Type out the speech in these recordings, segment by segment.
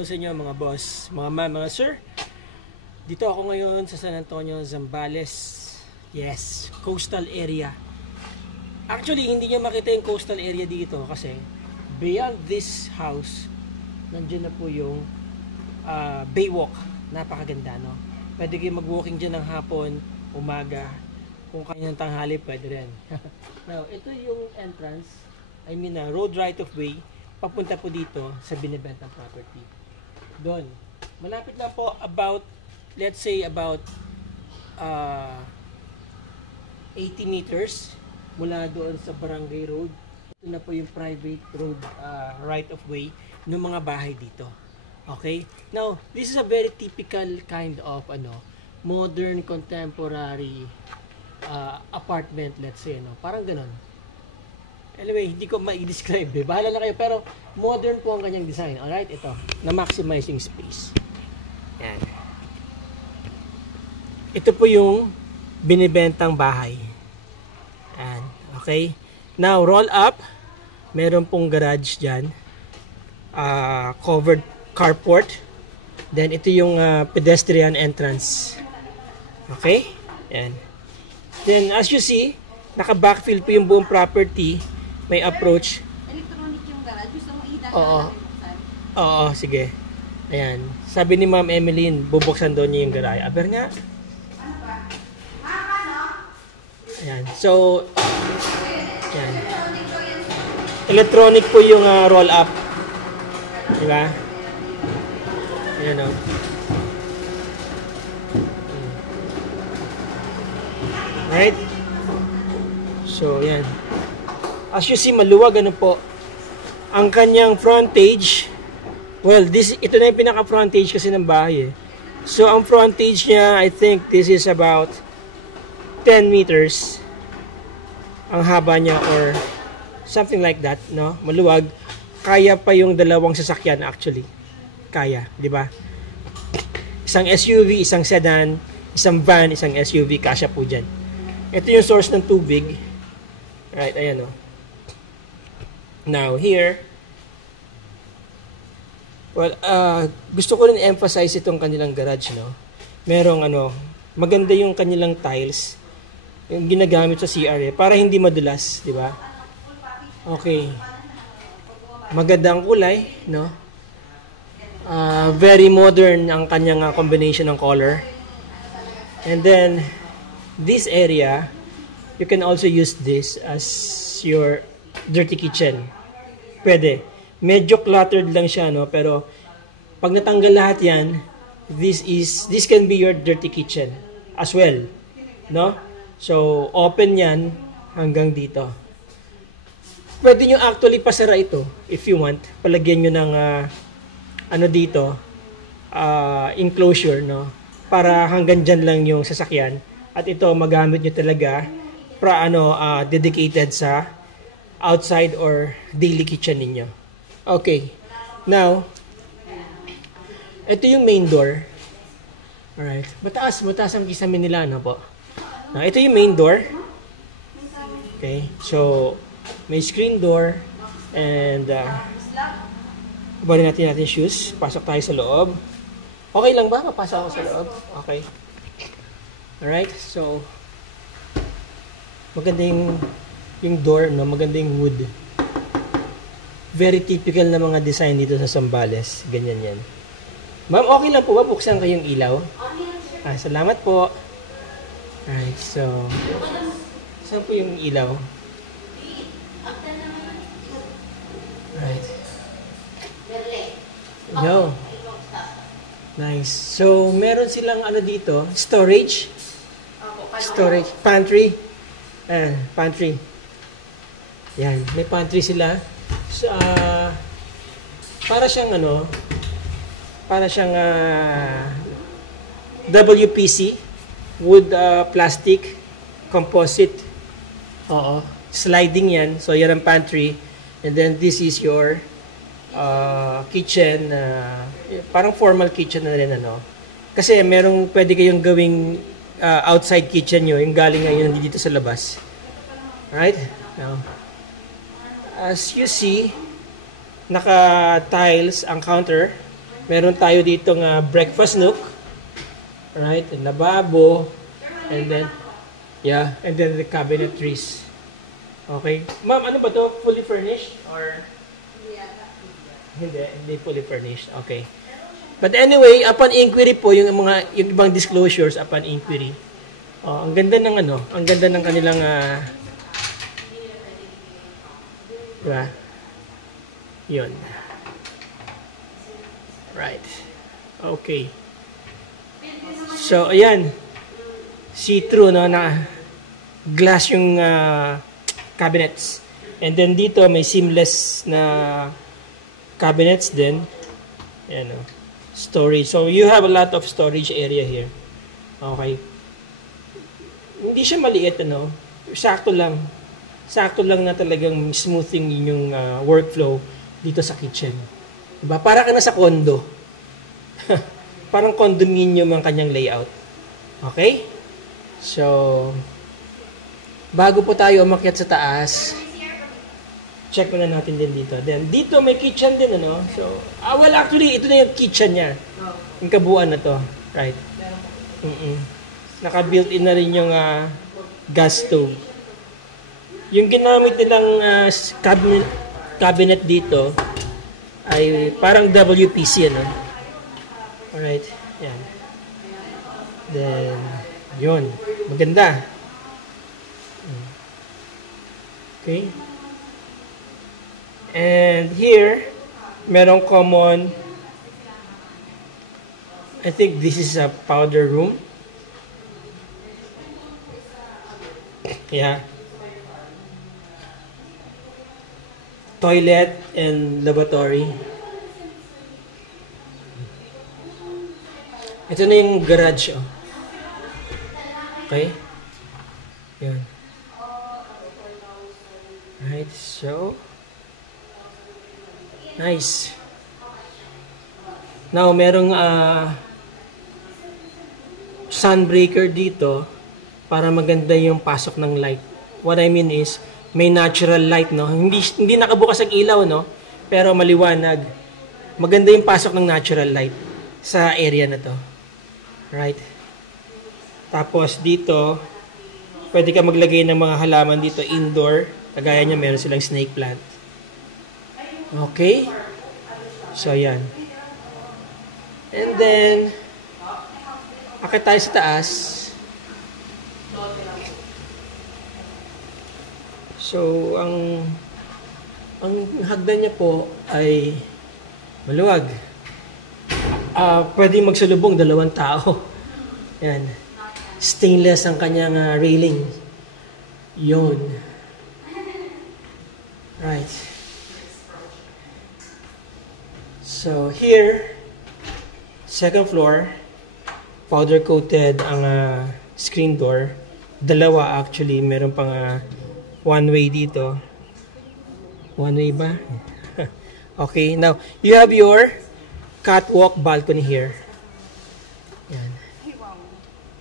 Hello sa inyo mga boss, mga ma'am, mga sir. Dito ako ngayon sa San Antonio, Zambales. Yes, coastal area. Actually, hindi nyo makita yung coastal area dito kasi beyond this house, nandiyan na po yung Baywalk. Napakaganda, no? Pwede kayo mag-walking dyan ng hapon, umaga. Kung kanyang tanghali, pwede rin. Now, ito yung entrance. I mean, road right of way. Papunta po dito sa binibentang property. Doon. Malapit na po about, let's say about 80 meters mula doon sa Barangay Road. Ito na po yung private road right of way ng mga bahay dito. Okay? Now, this is a very typical kind of modern contemporary apartment, let's say, parang ganon. Anyway, hindi ko ma-describe Bahala na kayo. Pero modern po ang kanyang design. Alright, ito. Na-maximizing space. Yan. Ito po yung binibentang bahay. Yan. Okay. Now, roll up. Meron pong garage dyan. Covered carport. Then, ito yung pedestrian entrance. Okay. Yan. Then, as you see, naka-backfill po yung buong property. May approach. Electronic yung garage. Gusto mo i-dash? Oo, sige. Ayan. Sabi ni Ma'am Emeline, bubuksan doon niya yung garage. Aber nga. Ano ba? Ayan. So, ayan. Electronic po yung roll up. Diba? Ayan o. Right? So, ayan. As you see, maluwag po. Ang kanyang frontage, well, ito na yung pinaka-frontage kasi ng bahay So, ang frontage niya, I think this is about 10 meters. Ang haba niya or something like that, no? Maluwag. Kaya pa yung dalawang sasakyan actually. Kaya, di ba? Isang SUV, isang sedan, isang van, isang SUV, kasya po dyan. Ito yung source ng tubig. Right, ayan o. Now, here, well, gusto ko rin emphasize itong kanilang garage, no? Merong, maganda yung kanilang tiles, yung ginagamit sa CR, para hindi madulas, di ba? Okay. Magandang kulay, no? Very modern ang kanyang combination ng color. And then, this area, you can also use this as your dirty kitchen. Pwede. Medyo cluttered lang siya, no? Pero pag natanggal lahat 'yan, this can be your dirty kitchen as well, no? So, open 'yan hanggang dito. Pwede nyo actually pasara ito if you want. Palagyan nyo ng dito, enclosure, no? Para hanggang dyan lang yung sasakyan. At ito magamit nyo talaga dedicated sa outside or daily kitchen ninyo. Okay. Now, ito yung main door. Alright. Mataas ang kisame nila, po? Now, ito yung main door. Okay. So, may screen door. And, balik natin shoes. Pasok tayo sa loob. Okay lang ba? Papasok ako sa loob? Okay. Alright. So, maganda yung door, no? Maganda yung wood. Very typical na mga design dito sa Zambales. Ganyan yan. Ma'am, okay lang po ba buksan kayong ilaw? Salamat po. Alright, so saan po yung ilaw? Alright. Yo. Nice. So, meron silang dito, storage. Pantry. Pantry. Yan, may pantry sila. So, para siyang WPC, wood, plastic, composite. Oo, sliding yan. So, yan ang pantry. And then, this is your kitchen. Parang formal kitchen na rin, Kasi, pwede kayong gawing outside kitchen nyo, yung galing ngayon dito sa labas. Right? Now, as you see, naka-tiles ang counter. Meron tayo dito nga breakfast nook. Right? Lababo. And then, yeah. And then the cabinetries. Okay. Ma'am, ano ba to? Fully furnished? Or? Hindi fully furnished. Okay. But anyway, upon inquiry po, yung ibang disclosures upon inquiry. Oh, ang ganda ng ang ganda ng kanilang diba? Yun. Right. Okay. So, ayan. See-through, no, na glass yung cabinets. And then dito, may seamless na cabinets din. Ayan, no. Storage. So, you have a lot of storage area here. Okay. Hindi siya maliit, ano. Sakto lang. Sakto lang na talagang smoothing yung workflow dito sa kitchen. Diba? Para ka na sa condo. Parang condominium ang kanyang layout. Okay? So, bago po tayo umakyat sa taas, check muna natin din dito. Then, dito may kitchen din, ano? So, well, actually, ito na yung kitchen niya. Yung kabuuan na to. Right? Naka-built-in na rin yung gas stove. Yung ginamit nilang cabinet dito ay parang WPC, ano? Alright. Yan. Then, yun. Maganda. Okay. And here, merong common, I think this is a powder room. Yeah. Toilet and lavatory. Ito na yung garage, oh. Okay? Yan. Right, so nice. Now, merong sunbreaker dito para maganda yung pasok ng light. What I mean is, may natural light, no? Hindi nakabukas ang ilaw, no? Pero maliwanag. Maganda yung pasok ng natural light sa area na to. Right? Tapos dito, pwede ka maglagay ng mga halaman dito indoor. Kagaya niya, meron silang snake plant. Okay? So, yan. And then, akit tayo sa taas. So, ang hagdan niya po ay maluwag. Pwede magsalubong 2 tao. Yan. Stainless ang kanyang railing. Yun. Right. So, here, second floor, powder-coated ang screen door. 2 actually. Meron pang one-way dito. One-way ba? Okay, now, you have your catwalk balcony here. Yan.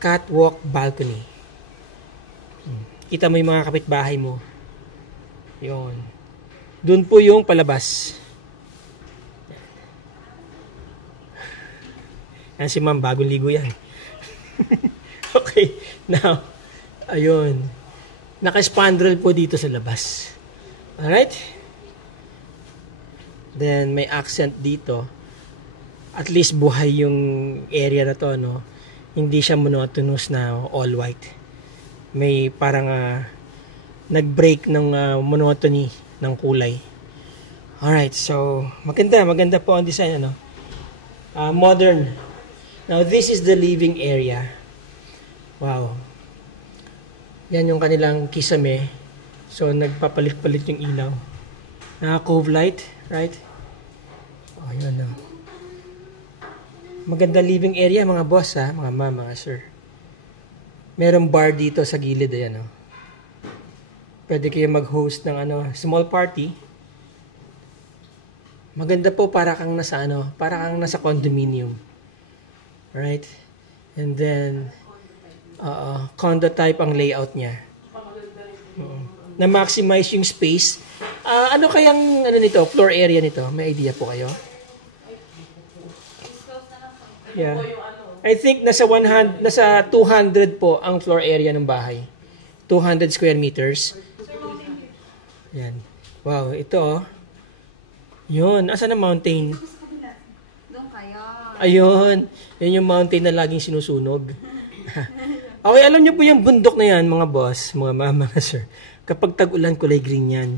Catwalk balcony. Kita mo yung mga kapitbahay mo. Yun. Doon po yung palabas. Yan si ma'am, bagong ligo yan. Okay, now, ayun. Naka-spandrel po dito sa labas. Alright? Then, may accent dito. At least buhay yung area na to, no? Hindi siya monotonous na all white. May parang nag-break ng monotony ng kulay. Alright, so maganda po ang design, ano? Modern. Now, this is the living area. Wow. Yan yung kanilang kisame. So, nagpapalit-palit yung ilaw. Cove light, right? Oh, yun, no? Maganda living area, mga boss, ha? Mga ma'am, mga sir. Merong bar dito sa gilid, ayan, no? Pwede kayo mag-host ng small party. Maganda po para kang nasa para kang nasa condominium. Right? And then condo type ang layout niya. Na-maximize yung space. Ano kayang nito, floor area nito? May idea po kayo? Yeah. I think nasa 200 po ang floor area ng bahay. 200 square meters. Yan. Wow, ito oh. Yun, asan ang mountain? Doon kayo. Ayun. Yun yung mountain na laging sinusunog. Okay, alam niyo po yung bundok na yan, mga boss, mga mama, sir. Kapag tag-ulan, kulay green yan.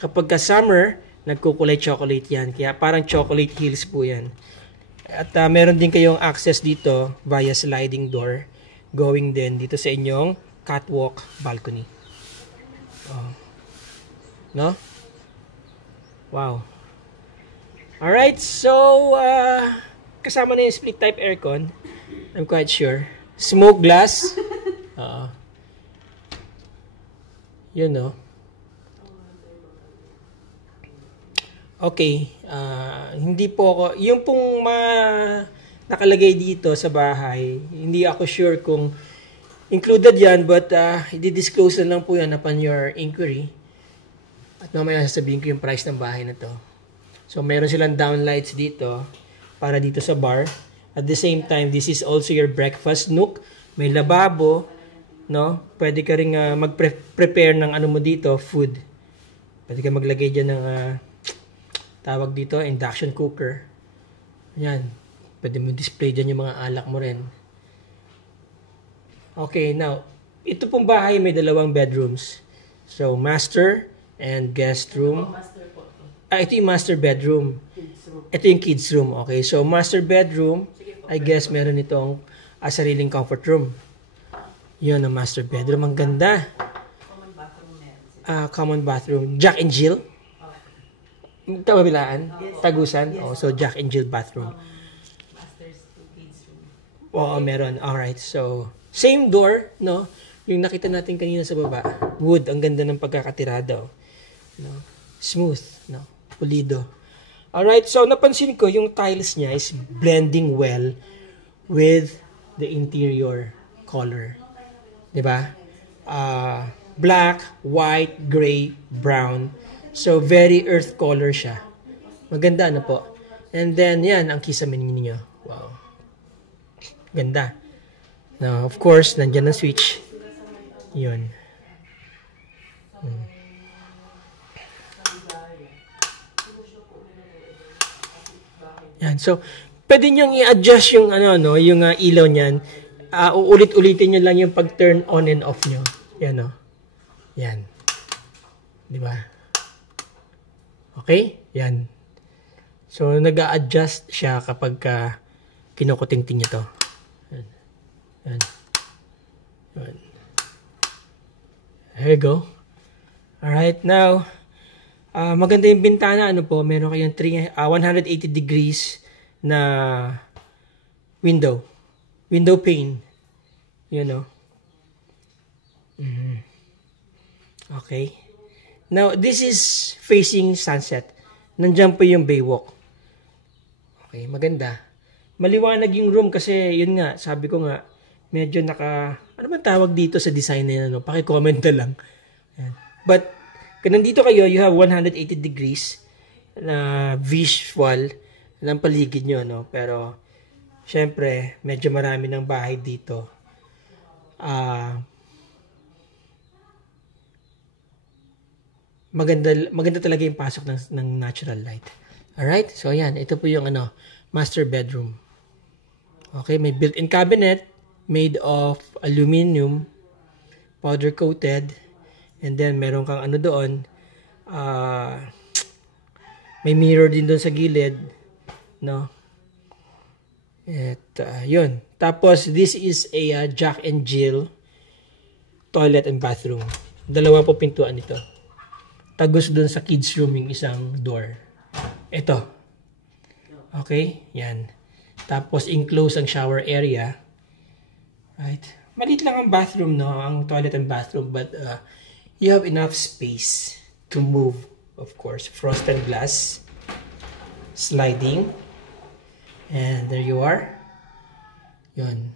Kapag ka summer, nagkukulay chocolate yan. Kaya parang chocolate hills po yan. At meron din kayong access dito via sliding door going din dito sa inyong catwalk balcony. Oh. No? Wow. Alright, so kasama na yung split type aircon. I'm quite sure. Smoke glass. Yun no. Okay, hindi po ako, yung pong nakalagay dito sa bahay, hindi ako sure kung included yan, but i-disclose na lang po yan upon your inquiry. At mamaya sasabihin ko yung price ng bahay na to. So, meron silang downlights dito, para dito sa bar. At the same time, this is also your breakfast nook. May lababo, no? Pwede ka rin mag-prepare ng ano mo dito, food. Pwede ka maglagay dyan ng tawag dito, induction cooker. Ayan. Pwede mo display dyan yung mga alak mo rin. Okay, now, ito pong bahay may 2 bedrooms. So, master and guest room. Ito yung master bedroom. Ito yung kids room. Okay, so master bedroom, I guess meron itong sariling comfort room. Yun ang master bedroom. Ang ganda. Common bathroom. Jack and Jill. Kabilaan? Tagusan? Oh, so, Jack and Jill bathroom. Master's to kids room. Oo, meron. Alright, so, same door, no? Yung nakita natin kanina sa baba. Wood, ang ganda ng pagkakatirado. No? Smooth, no? Pulido. Alright, so, napansin ko, yung tiles niya is blending well with the interior color. Diba? Black, white, gray, brown. So, very earth color siya. Maganda, ano po? And then, yan, ang kisame ninyo. Wow. Ganda. Now, of course, nandyan ang switch. Yun. Yan. So, pwede nyo i-adjust yung, yung ilaw niyan. Uulit-ulitin nyo lang yung pag-turn on and off nyo. Yan, o. Yan. Diba? Okay? Yan. So, nag-a-adjust siya kapag kinukuting-ting nyo to. Yan. Yan. Yan. There you go. Alright, now, maganda yung bintana. Ano po? Meron kayong 180 degrees na window. Window pane. You know. Okay. Now, this is facing sunset. Nandiyan po yung baywalk. Okay, maganda. Maliwanag yung room kasi, yun nga, sabi ko nga, medyo ano man tawag dito sa design na yun, Paki-comment na lang. Ayan. But, kung nandito kayo, you have 180 degrees na visual ng paligid nyo, no? Pero, syempre, medyo marami ng bahay dito. Maganda talaga yung pasok ng natural light. Alright? So, ayan. Ito po yung master bedroom. Okay, may built-in cabinet made of aluminum, powder coated, and then meron kang doon, may mirror din doon sa gilid, no? At yun. Tapos, this is a Jack and Jill toilet and bathroom. 2 po pintuan ito. Tagos doon sa kids room yung isang door. Ito. Okay? Yan. Tapos, enclosed ang shower area. Right? Maliit lang ang bathroom, no? Ang toilet and bathroom. But, you have enough space to move, of course. Frosted glass. Sliding. And there you are. Yun.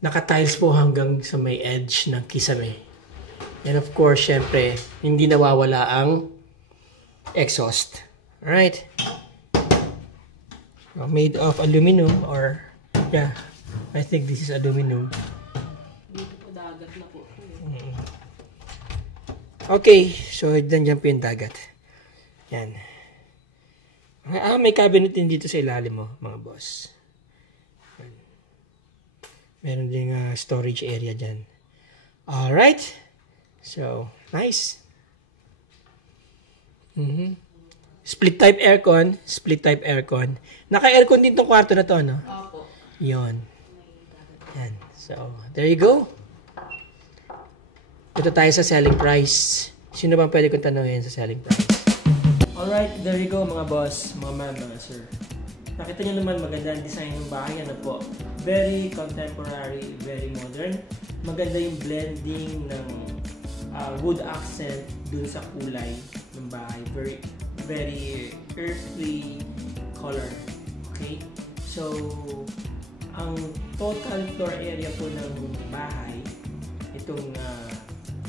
Naka-tiles po hanggang sa may edge ng kisame. And of course, syempre, hindi nawawala ang exhaust. Alright? Made of aluminum or yeah, I think this is aluminum. Dito po dagat na po. Okay, so dyan po yung dagat. Yan. May cabinet din dito sa ilalim mo, mga boss. Yan. Meron din storage area dyan. Alright. So, nice. Split type aircon. Split type aircon. Naka-aircon din tong kwarto na to, no? Opo. Yun. Yan. So, there you go. Ito tayo sa selling price. Sino ba pwede kong tanongin sa selling price? Alright, there you go mga boss, mga ma'am, mga sir. Nakita nyo naman maganda ang design ng bahay. Ano po? Very contemporary, very modern. Maganda yung blending ng wood accent dun sa kulay ng bahay. Very, very earthly color. Okay? So, ang total floor area po ng bahay, itong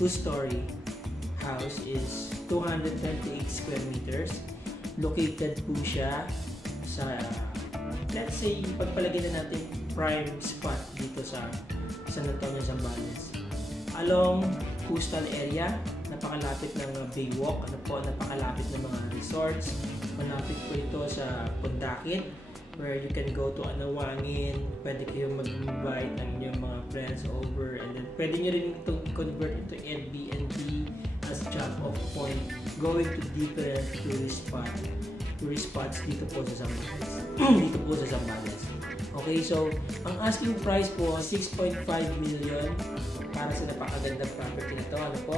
2-story house is 228 square meters. Located po siya sa, let's say, pagpalagay na natin prime spot dito sa San Antonio, Zambales. Along coastal area, napakalapit ng Baywalk, napakalapit ng mga resorts. Malapit po ito sa Pundakit, where you can go to Anawangin, pwede kayong mag-invite ng inyong mga friends over, and then pwede nyo rin itong convert into Airbnb as drop-off point, going to different tourist spots dito po sa Zambales. Dito po sa Zambales. Okay, so ang asking price po 6.5 million para sa napakagandang property na to. Ano po?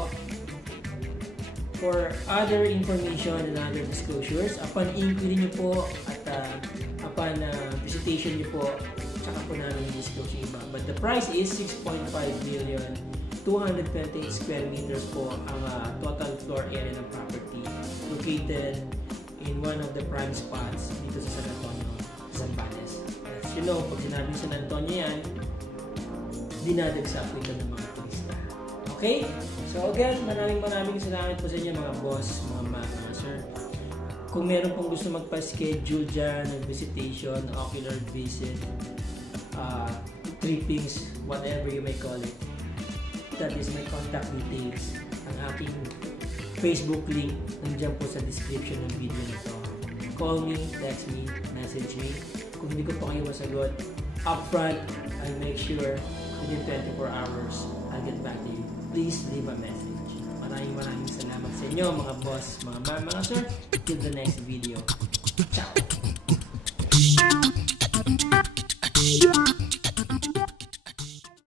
For other information and other disclosures, upon inquiry nyo po at upon visitation nyo po, tsaka po namin i-disclose yung iba. But the price is 6.5 million, 228 square meters po ang total floor area ng property, located in one of the prime spots dito sa San Antonio, Zambales. As you know, pag sinabi San Antonio yan, dinadagsa po ito ng mga turista. Okay? So again, maraming salamat po sa inyo mga boss, mga sir. Kung meron pong gusto magpa-schedule dyan, visitation, ocular visit, trippings, whatever you may call it, that is my contact details. Ang aking Facebook link nandiyan po sa description ng video nito. Call me, text me, message me. Kung hindi ko po kayo masagot, upfront, I'll make sure within 24 hours, I'll get back to you. Please leave a message. Maraming salamat sa inyo mga boss, mga ma'am, mga sir. Till the next video. Ciao!